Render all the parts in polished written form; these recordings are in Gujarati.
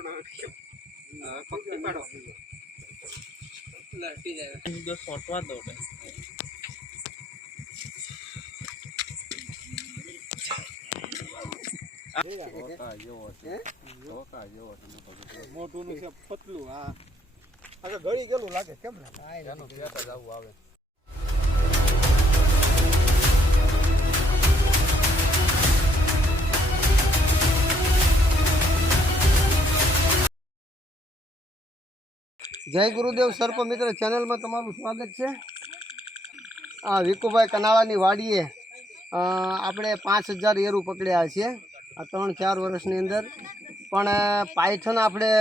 પકડી પાડો લટી જાય જો સોટવા દો મોટું નું છે પતલું હા ગળી ગયેલું લાગે કેમ ને એનું પેટ જ આવું આવે જય ગુરુદેવ સર્પ મિત્ર ચેનલમાં તમારું સ્વાગત છે. વિકુભાઈ કનાવાની વાડીએ આપણે 5000 એરું પકડ્યા છે આ 3-4 વર્ષની અંદર. પણ પાયથન આપણે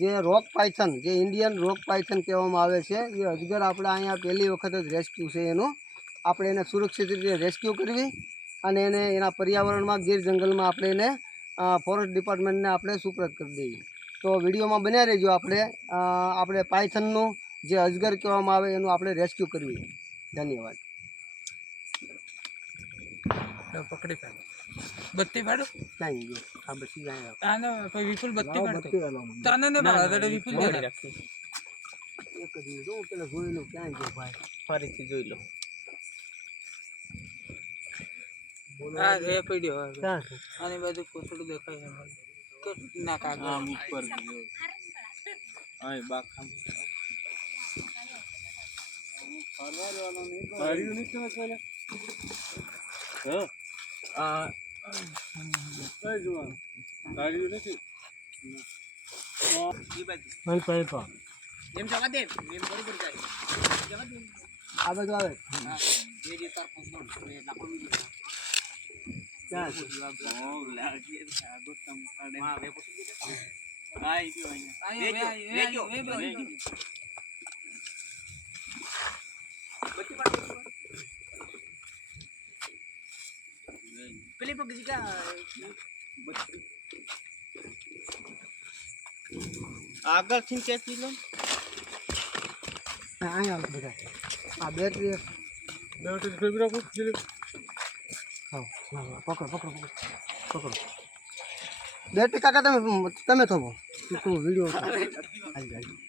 જે રોક પાયથન જે ઇન્ડિયન રોક પાયથન કહેવામાં આવે છે એ અજગર આપણે અહીંયા પહેલી વખત જ રેસ્ક્યુ છે એનું. આપણે એને સુરક્ષિત રીતે રેસ્ક્યુ કરવી અને એને એના પર્યાવરણમાં ગીર જંગલમાં આપણે એને ફોરેસ્ટ ડિપાર્ટમેન્ટને આપણે સુપ્રત કરી દઈએ. તો વિડીયોમાં બન્યા રહેજો. આપણે પાયથનનું જે અજગર કહેવામાં આવે એનું આપણે રેસ્ક્યુ કરવી. ધન્યવાદ. પકડી પાડો બત્તી પાડો નહીં જો આ બત્તી જાય આને કોઈ વિપુલ બત્તી પાડતો તને ને બાળા વિપુલ દે રાખી એક જ જો પેલા જોઈ લો ક્યાં ગયો ભાઈ ફરીથી જોઈ લો આ એ પડ્યો આને બધું કોથળું દેખાય છે કે ના કાગળ આમ ઉપર ગયો આય બાખા ફરવાનો નહીં કર્યું નહીં તમે પહેલા હા કઈ જોવાનું ગાડીઓ નથી ઈ બાજુ ભાઈ પા એમ જવા દે એમ બરોબર જાય જવા દે આ બાજુ આવે હા જે જે તાર પસંદ મે લાખો મિલી ક્યાં છે ઓ લાગી આગો તમ કાઢે હા વે પછી આઈ ગયો અહીંયા લેજો બત્તી પાડ પેલી પગ જીકા આગળ થી કેચી લો અહીંયા બધા આ બેટરી ફેબ્રિક રાખો હા પકડો બેટરી કાકા તમે થોભો તું વિડિયો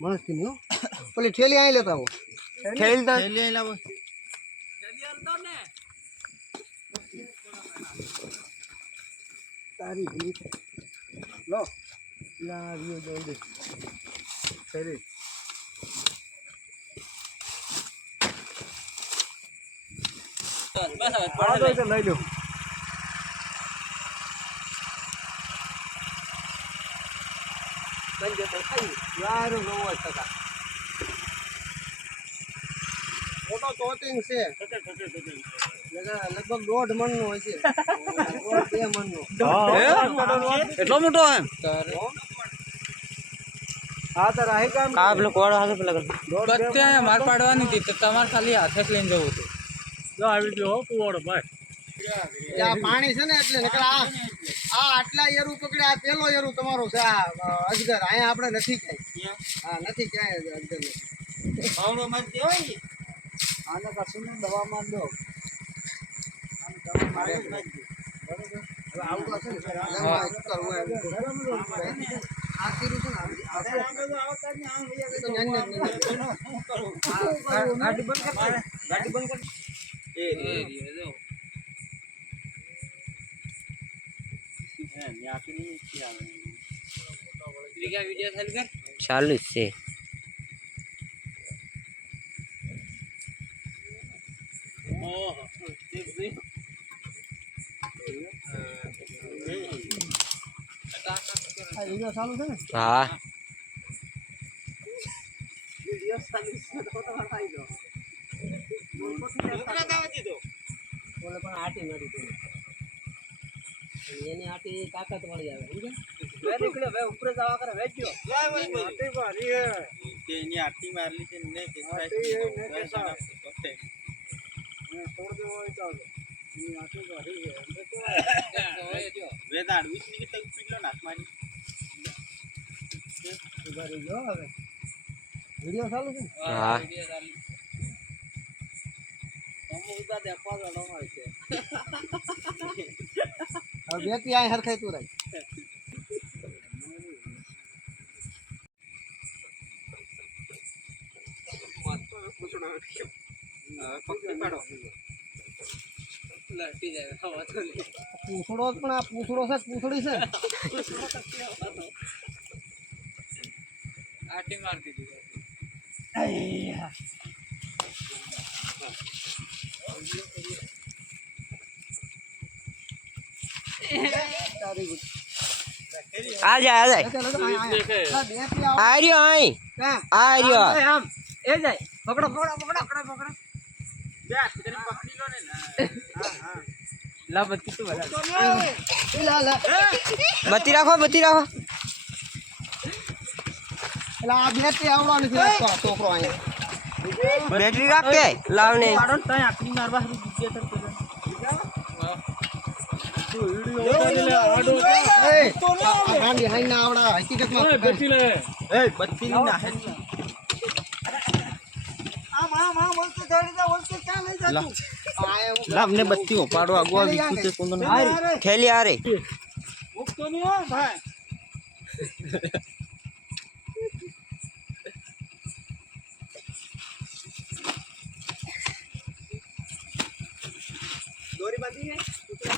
મસ્ત નહીં હો પેલી ઠેલી અહીં લેતા આવો ઠેલી લાવો તારી ભીખ લો લા વિયો જલ્દી ફેરી બસ તો લઈ લો બંધ તો ખાઈ યાર 90% મોટો તોતિંગ છે લગભગ 1.5 મણ નો હોય છે 2 મણ નો એટલો મોટો હે હા તો રાહી કામ આ પેલો કોડ હાથે પેલા બત્તી આયા માર પાડવાની હતી તો તમારે ખાલી હાથે જ લઈને જવું હતું જો આવી ગયો કુવાડો ભાઈ આ પાણી છે ને એટલે નકર આ આટલા એરું પકડે આ પેલો એરું તમારો છે આ અજગર અહીંયા આપણે નથી ક્યાંય હા નથી ક્યાંય અજગર નથી આવડો માર દેવાય આને કશું ને દવા માર દો આને દવા મારે બરોબર હવે આવું હશે ને દવા કરવું આ કીરું છે ને આવતા જ આમ ભૈયા તો ગાડી બંધ કર એ જો ચાલુ છે વિડિયો ચાલુ છે ને હા વિડિયો ચાલુ છે તો તમારે આવી જાઓ બોલે પણ આટી નથી એની આટી તાકાત વાળી આવે સમજે વે નીકળ્યો વે ઉપર જવા કરે વેચ્યો આટી મારી હે કે એની આટી મારલી છે ને કે આટી ને કેસા છોડ દો હોય તો એની આટી મારી હે અંદર તો વે દાડ 20 મિનિટ તક પીલો નાખ મારી ઉભા રહી ગયો હવે વિડિયો ચાલુ છે હા વિડિયો ચાલુ ઉભા દેખવા જવાનો હોય છે હવે બેટી આય હરખાઈ તું રાખ પૂછડો પકડી પાડો લટી જાય હવા તો નહીં. પૂછડો પણ આ પૂછડો છે પૂછડી છે આટી માર દીધી અય્યા. તારી ગુડ. આ જાય આ જાય ચાલો, ચાલો, આય, આય. આ બે પી આવો. આ રહ્યો અહીં ક્યાં? આ રહ્યો આમ એ જાય પકડો પકડો પકડો પકડો પકડો જા તેને પકડી લો ને હા હા લા બત્તી તો ભલા એ લા, લા. બત્તી રાખો એટલે આ બે પી આવવાનું છે આ છોકરો અહીંયા. બેટરી રાખ કે લાવ ને પાડો ને તઈ આકડી મારવા હરી દીજે તો એ, આ ગાંડી હાઈ ના આવડા હકીકતમાં બત્તી ની ના હે આમ બોલતો જડી જા બોલતો ક્યાં લઈ જા તું? આય હું લાવને બત્તી પાડો આગવા વિકુ છે કોંદો થેલી આ રે ઉગતો નહીં હો ભાઈ દોરી બાંધી છે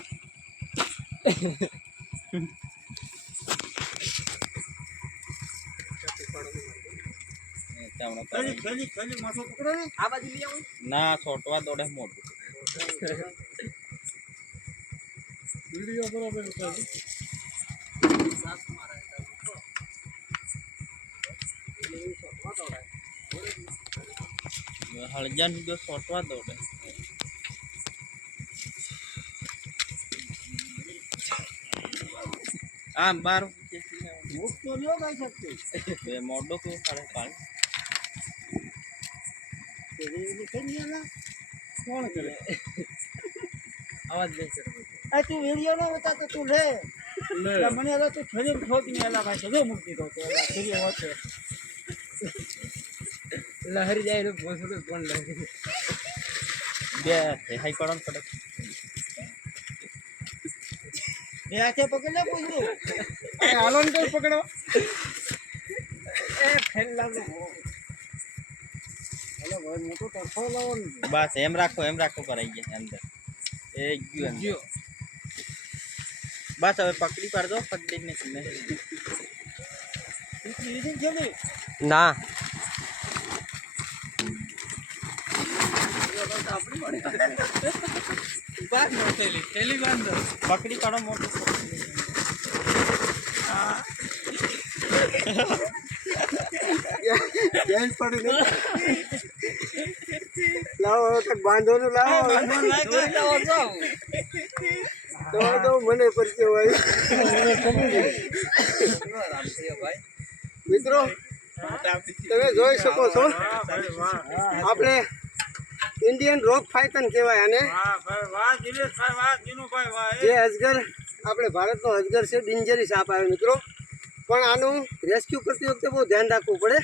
આ બાજુ લઈ આવો. ના છોટવા દોડે મોટું હળજાન જો છોટવા દોડે આમ બાર ભૂખ તો લ્યો ગાઈ શકતી બે મોડો તો સાડે પાંચ કોણ કરે આવાજ નહીં કરે આ તું વિડિયો નો બતાતો તું લે મને તો તું થેલી ઠોકી ને એલા ભાઈ સજો મૂકી દો તો એલા થેલી હોતે લહરી જાય તો ભોસડું કોણ લહરી બે હાઈ કોણ પડે એ આખે પકડ લે પૂછડું એ હાલો ને તો પકડો એ ફેલા લો હેલો ભાઈ મોટો તરફો લાવો ને બસ એમ રાખો કરાઈ ગયા અંદર એ ગયો બસ હવે પકડી પાડજો પકડી ને તમે લીધી છે ને ના બાદ નો થેલી બાંધો પકડી પાડો મોટું બેન પડી ને લાવો તો બાંધો નું લાવો તો મને પરિચય હોય મિત્રો તમે જોઈ શકો છો આપણે ઇન્ડિયન રોક ફાઇથન કહેવાય આને જે અજગર આપણે ભારતનો અજગર છે બિનઝેરી સાપ આવે મિત્રો પણ આનું રેસ્ક્યુ કરતી વખતે બહુ ધ્યાન રાખવું પડે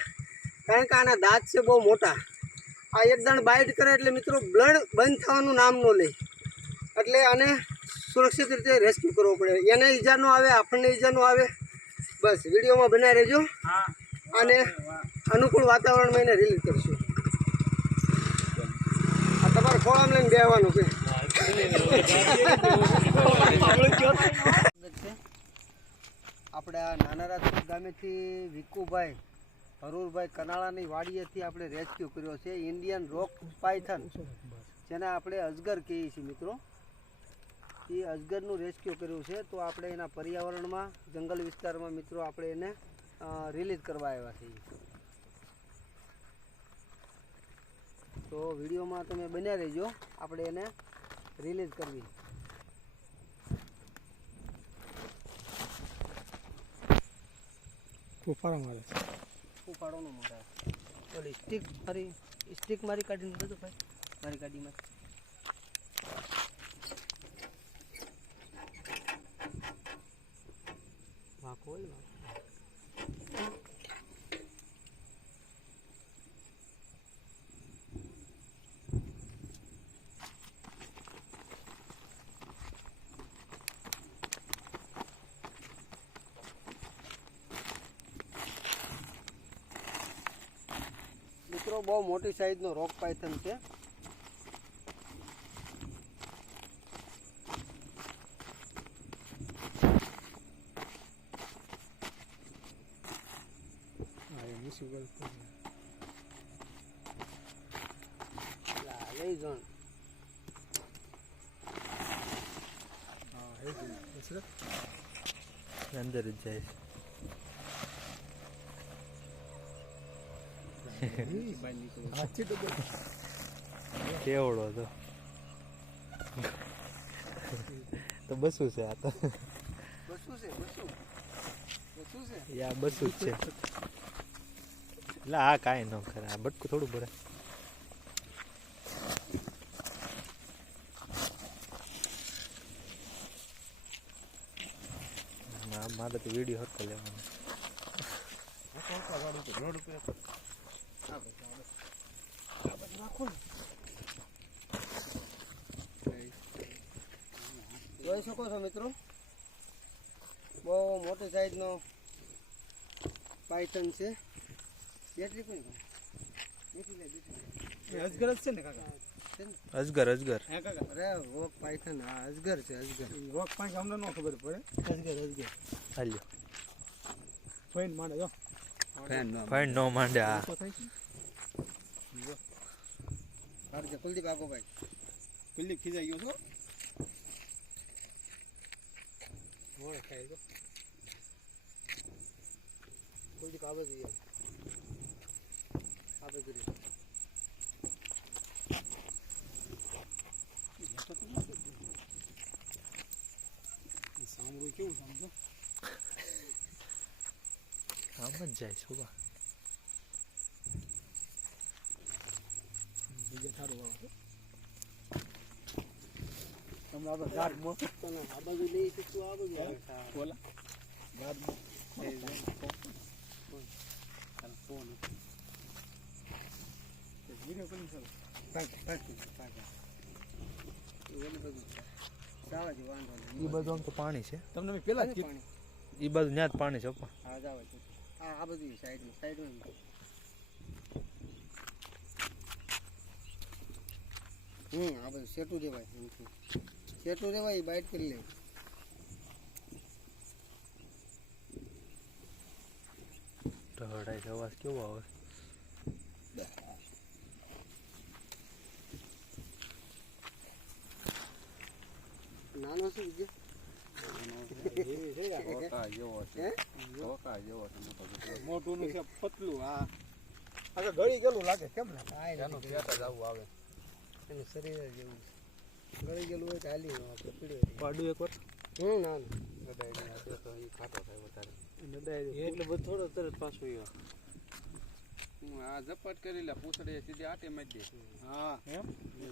કારણ કે આના દાંત છે બહુ મોટા આ એકદમ બાઇટ કરે એટલે મિત્રો બ્લડ બંધ થવાનું નામ ન લે એટલે આને સુરક્ષિત રીતે રેસ્ક્યુ કરવો પડે એને ઈજા ન આવે આપણને ઈજા ન આવે બસ વિડીયોમાં બનાવી રહેજો અને અનુકૂળ વાતાવરણમાં એને રિલીઝ કરશું આ તમારે ખોળામાં લઈને બેસવાનું છે આપણે આ નાના રાજપૂત ગામેથી વિકુભાઈ હરુરભાઈ કનાળાની વાડીએથી આપણે રેસ્ક્યુ કર્યો છે ઇન્ડિયન રોક પાયથન જેને આપણે અજગર કહીએ છીએ મિત્રો એ અજગરનું રેસ્ક્યુ કર્યું છે તો આપણે એના પર્યાવરણમાં જંગલ વિસ્તારમાં મિત્રો આપણે એને રિલીઝ કરવા આવ્યા છીએ તો વિડીયોમાં તમે બન્યા રહેજો આપણે એને રિલીઝ કરવી ફૂફાડો મારે ફૂફાડો નો મારે ઓલી સ્ટીક મારી કાઢીને બધું ભાઈ મારી ગાડીમાં વાંકો હોય ને મિત્રો મિત્રો બહુ મોટી સાઈઝનો રોક પાયથન છે. લઈ જણ અંદર જ જાય કેવડો તો બસું છે આ તો બસું છે. યા બસું જ છે એટલે આ કાંઈ ન કરે આ બટકું થોડું ભરે મારે તો વિડીયો હરકો લેવાનો જોઈ શકો છો મિત્રો બહુ મોટી સાઈઝનો પાયથન છે. બેટરી કોઈ અજગર જ છે ને કાકા અજગર અજગર અરે રોક પાયથન હા અજગર છે અજગર. રોક પાંચ અમને ન ખબર પડે અજગર હાલ્યો ફાઈન માંડે જો ફાઈન નો માંડે આ કાઢજે કુલદીપ આગો ભાઈ. કુલદીપ ખીજાઈ ગયો છો મોડે ખાઈ ગયો કુલદીપ આવે જોઈએ આવે જોઈએ સાંભળું કેવું સમજો આમ જ જાય શોભા બીજા સારું આવે તમે આપણે ગાઢ મોટો આ બાજુ લઈ શકું આ બાજુ બોલા ગાઢ વિડીયો કરી શકો એ બધું આમ તો પાણી છે તમને મેં પેલા જ એ બધું ત્યાં જ પાણી છે પપ્પા હા જાવ આ બધી સાઈડમાં આ બધું સેટું રેવાય બાઇટ કરી લે. ઢળાઈ અવાજ કેવો આવે નાનો શું બીજો મોટું છે પતલું આ ગળી ગયેલું લાગે કેમ ને એનું પેટ જ આવું આવે એનું શરીર જેવું ગળી ગયેલું હોય તો હાલી પાડું એક વાર ના ખાતો થાય વધારે એટલે બધું થોડો તરત પાછું આ ઝપટ કરી લે પૂછડે સીધી આટે મારી દે હા એમ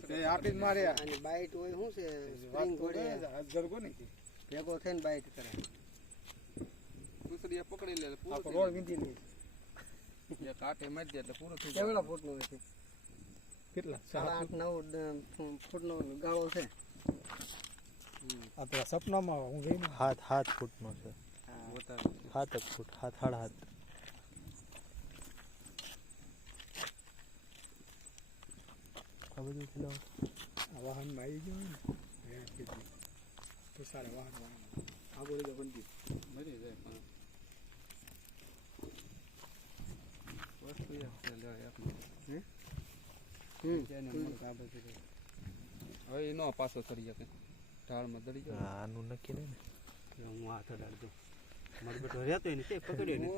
તે આટી જ મારે અને બાઇટ હોય શું છે સ્પ્રિંગ ઘોડે અજગર કોને ભેગો થઈને બાઇટ કરે પૂછડી પકડી લે પૂરો રોડ વીંધી લે એક આટે મારી દે એટલે પૂરો થઈ જાય કેવડા ફૂટનો હોય છે કેટલા 8-9 ફૂટનો ગાળો છે. આ તો સપનામાં હું ગઈ 7 ફૂટનો છે 7 ફૂટ 7.5 આ બધું ખીલાવ વાહનમાં આવી ગયું ને તો સારા વાહન આ બોલી તો બંધી મરી જાય પણ વસ્તુ હવે એનો પાછો ચડી શકે ઢાળમાં દડી જાય આનું નક્કી નહીં ને હું હાથ અડાડ દઉં મારો બેટો રહેતો ને તે પકડ્યો ને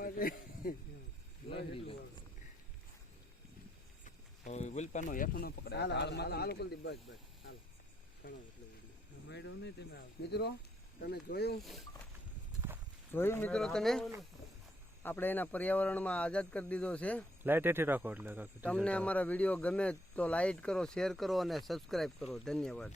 હવે ગુલપાનો હેઠો ન પકડાય હાલો કુલદીપ બસ હાલો મિત્રો તમે જોયું મિત્રો તમે આપણે એના પર્યાવરણમાં આઝાદ કરી દીધો છે. લાઈટ હેઠી રાખો એટલે તમને અમારા વિડીયો ગમે તો લાઈક કરો, શેર કરો અને સબસ્ક્રાઇબ કરો. ધન્યવાદ.